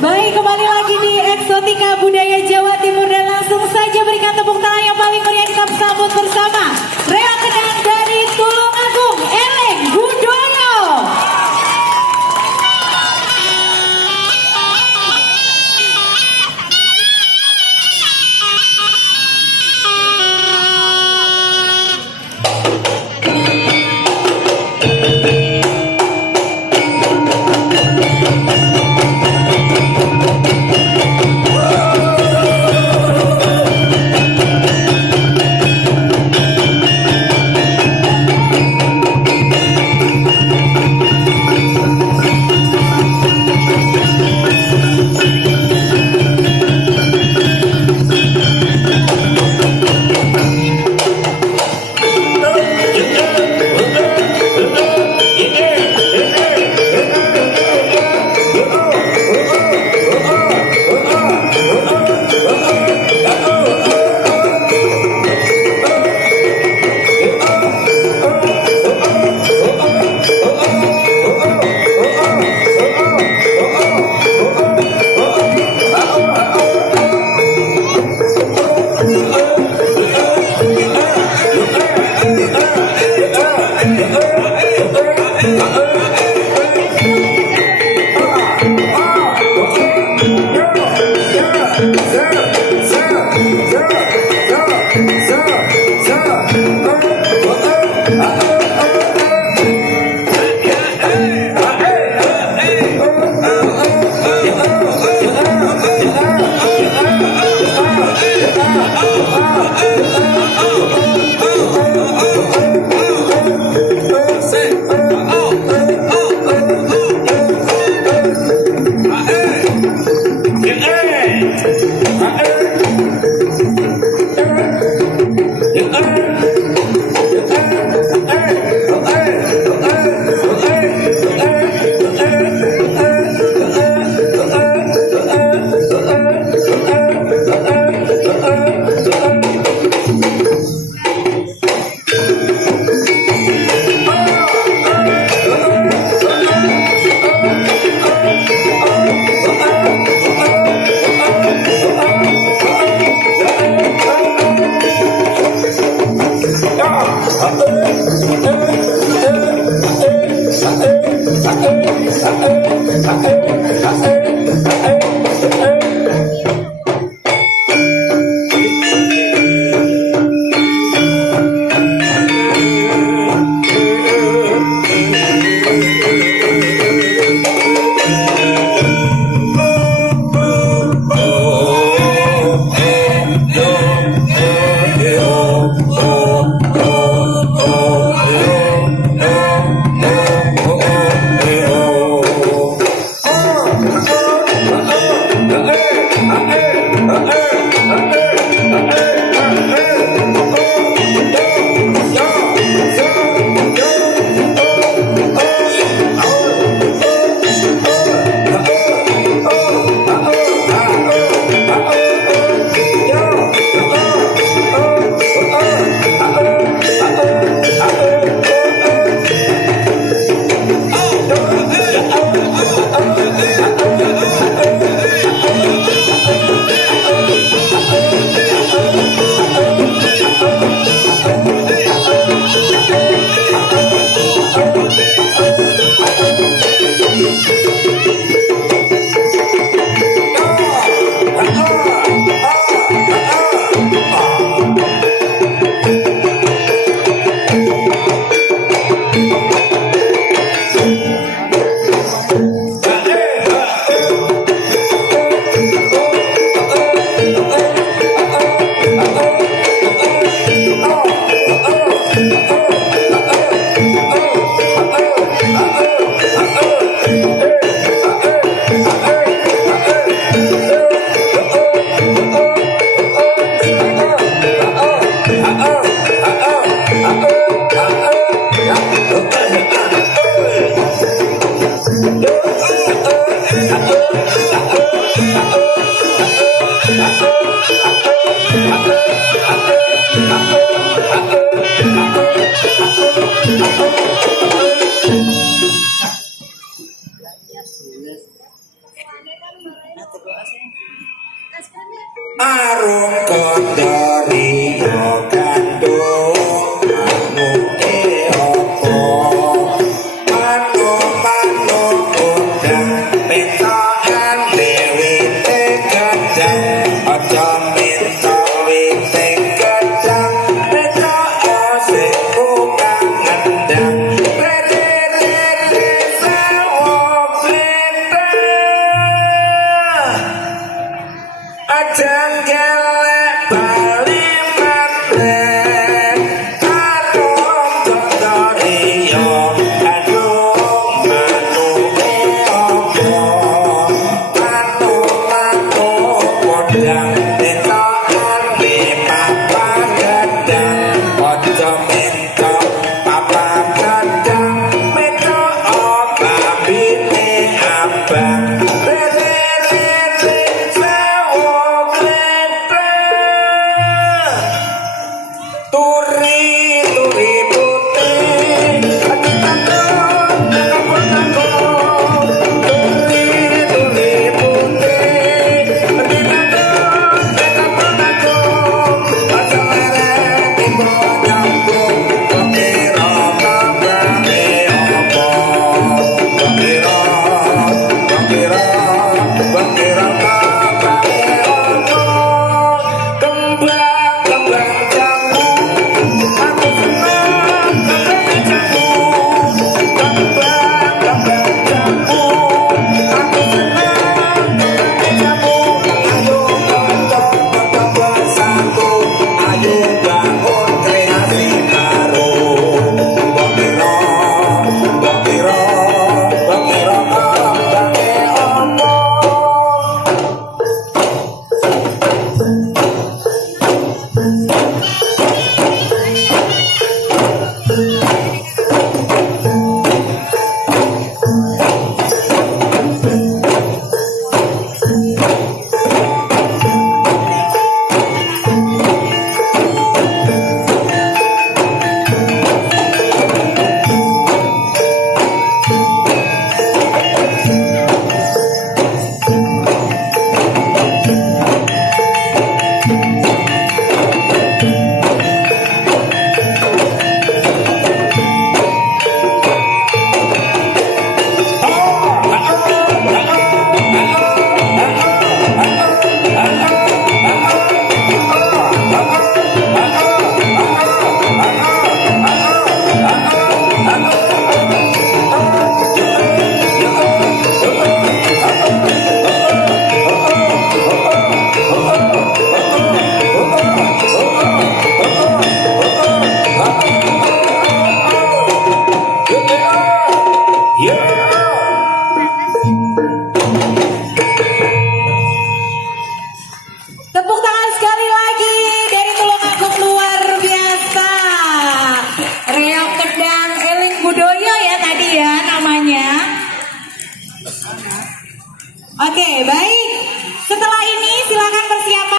Baik, kembali lagi di Eksotika Budaya Jawa Timur dan langsung saja berikan tepuk tangan yang paling meriah kita sambut bersama Rea Kenang dari Tulungagung, Eleng Gudono. Arung kondori yo kandung manuke opo manu udang pentokan dewi tegedang aja minta wite gedang beto osik ukang ngendang rere sewo fleta ajang gelek bali maneh arung kondori yo kandung manuke opo manu udang pentokan di papa gedang aja minta papa gedang beto bambine abang Turi putih hati takut takut takut Turi putih hati takut takut takut Asal lereng timbul nyambung Kekira kabeh opo Kekira kabeh opo Kembang jambu aku senang kembang jambu kembang jambu aku senang kembang jambu ayo foto bersatu ayo bangun kreasi baru bokiro kembangnya opo Tepuk tangan sekali lagi dari Tulungagung luar biasa. Reok Kendang Eling Budoyo ya tadi ya namanya. Oke, baik.